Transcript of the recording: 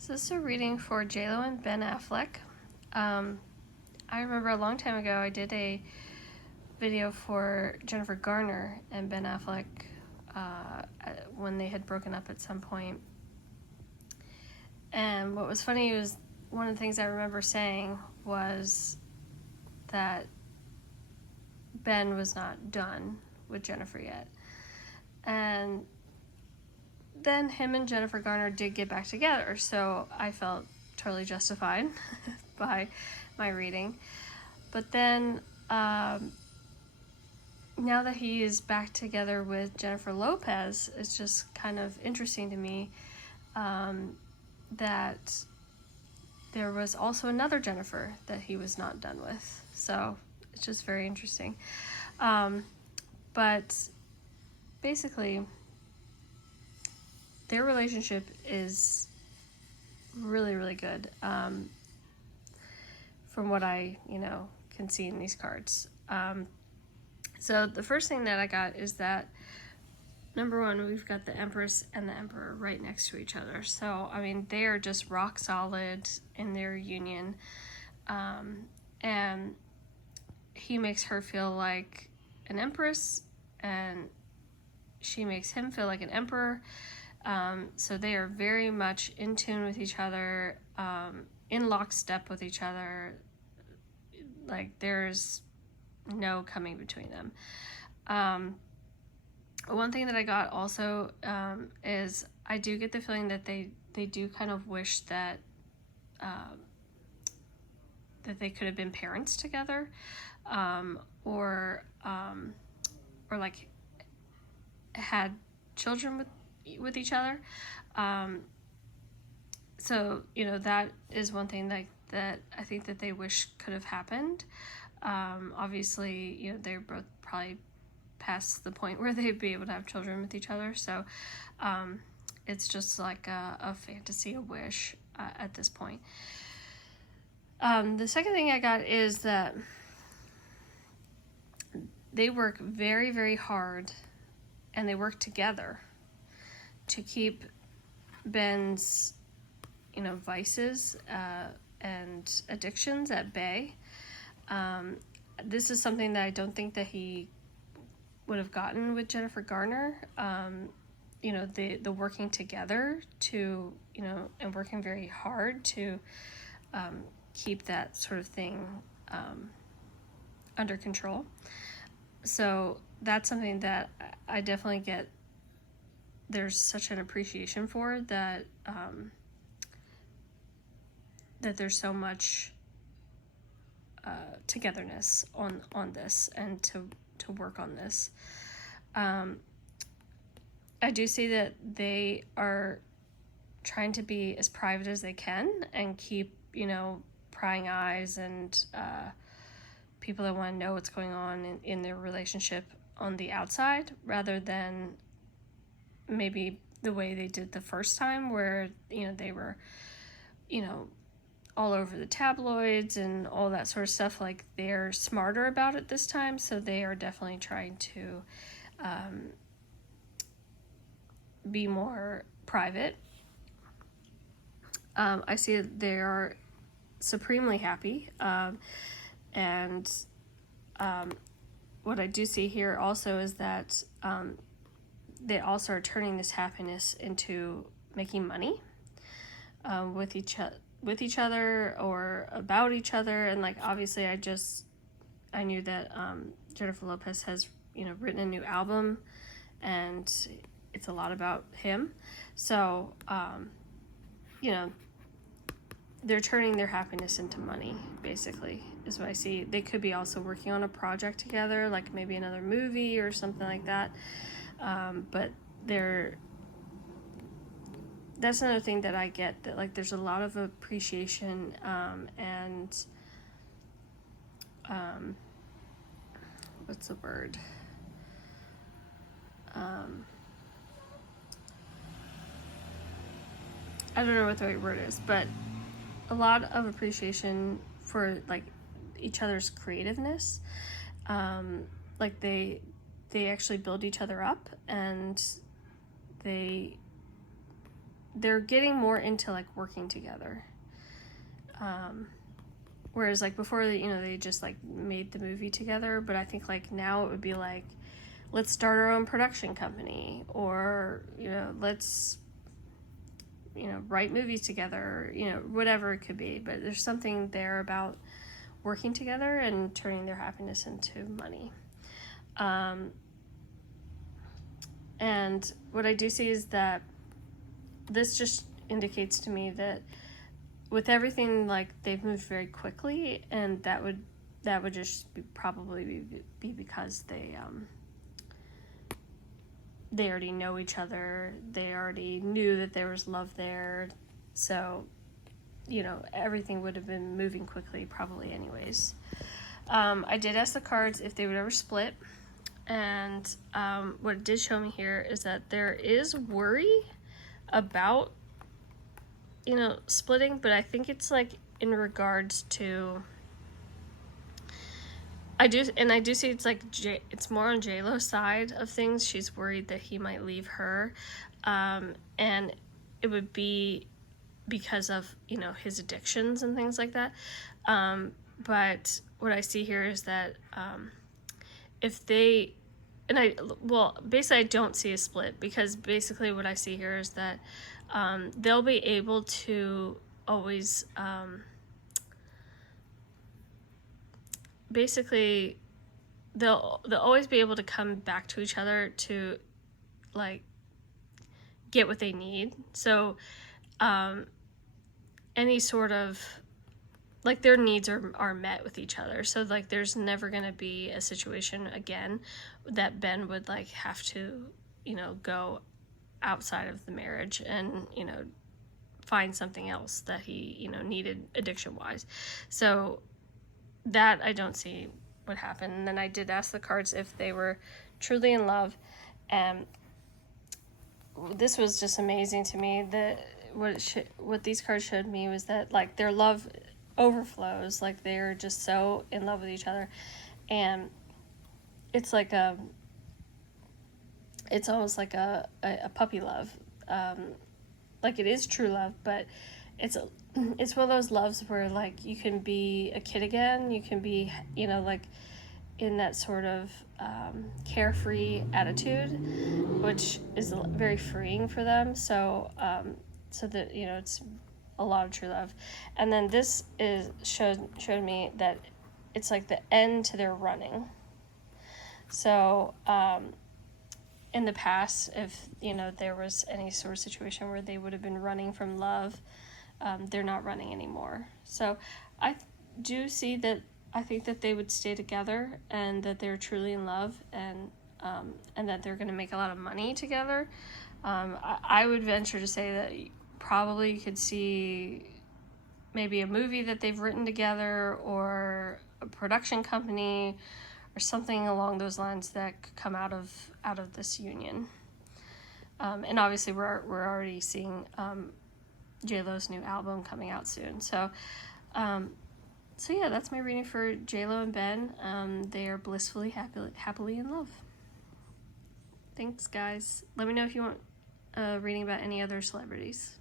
So this is a reading for JLo and Ben Affleck. I remember a long time ago I did a video for Jennifer Garner and Ben Affleck when they had broken up at some point. And what was funny was one of the things I remember saying was that Ben was not done with Jennifer yet. And then him and Jennifer Garner did get back together, so I felt totally justified by my reading. But then now that he is back together with Jennifer Lopez, it's just kind of interesting to me that there was also another Jennifer that he was not done with. So it's just very interesting. But basically, their relationship is really, really good, from what I, can see in these cards. So the first thing that I got is that, number one, we've got the Empress and the Emperor right next to each other. So, I mean, they are just rock solid in their union. And he makes her feel like an empress, and she makes him feel like an emperor. So they are very much in tune with each other, in lockstep with each other. Like, there's no coming between them. One thing that I got also is I do get the feeling that they do kind of wish that that they could have been parents together, or like had children with each other. So that is one thing that I think that they wish could have happened. Obviously, they're both probably past the point where they'd be able to have children with each other. So it's just like a fantasy, a wish at this point. The second thing I got is that they work very, very hard, and they work together to keep Ben's, vices and addictions at bay. This is something that I don't think that he would have gotten with Jennifer Garner. The working together to, and working very hard to keep that sort of thing under control. So that's something that I definitely get. There's such an appreciation for that, that there's so much togetherness on this, and to work on this. I do see that they are trying to be as private as they can and keep, prying eyes and people that want to know what's going on in their relationship on the outside, rather than maybe the way they did the first time, where they were all over the tabloids and all that sort of stuff. Like, they're smarter about it this time, so they are definitely trying to be more private. I see that they are supremely happy, and what I do see here also is that they also are turning this happiness into making money with each other or about each other. And like, obviously I knew that Jennifer Lopez has written a new album, and it's a lot about him. So they're turning their happiness into money, basically, is what I see. They could be also working on a project together, like maybe another movie or something like that. But that's another thing that I get, that like there's a lot of appreciation, and what's the word? I don't know what the right word is, but a lot of appreciation for like each other's creativeness. Like they actually build each other up, and they they're getting more into like working together. Whereas like before, they just like made the movie together, but I think like now it would be like, let's start our own production company, or let's write movies together, whatever it could be. But there's something there about working together and turning their happiness into money. And what I do see is that this just indicates to me that with everything, like, they've moved very quickly, and that would just probably be because they already know each other. They already knew that there was love there. So, everything would have been moving quickly probably anyways. I did ask the cards if they would ever split. And what it did show me here is that there is worry about, splitting. But I think it's like in regards to... I do see it's like it's more on J-Lo's side of things. She's worried that he might leave her, and it would be because of his addictions and things like that. But what I see here is that if they, basically I don't see a split, because basically what I see here is that they'll be able to always basically they'll always be able to come back to each other to like get what they need. So any sort of like their needs are met with each other. So like there's never going to be a situation again that Ben would like have to go outside of the marriage and find something else that he needed addiction wise. So that I don't see would happen. And then I did ask the cards if they were truly in love, and this was just amazing to me. That what these cards showed me was that like their love overflows, like they're just so in love with each other, and it's like it's almost like a puppy love, like it is true love, but it's one of those loves where like you can be a kid again, you can be like in that sort of carefree attitude, which is very freeing for them. So that it's a lot of true love. And then this showed me that it's like the end to their running. So in the past, if there was any sort of situation where they would have been running from love, they're not running anymore. So I do see that. I think that they would stay together, and that they're truly in love, and that they're going to make a lot of money together. I would venture to say that probably you could see maybe a movie that they've written together, or a production company, or something along those lines that could come out of this union. And obviously we're already seeing J-Lo's new album coming out soon. So yeah, that's my reading for J-Lo and Ben. They are blissfully, happily in love. Thanks, guys. Let me know if you want reading about any other celebrities.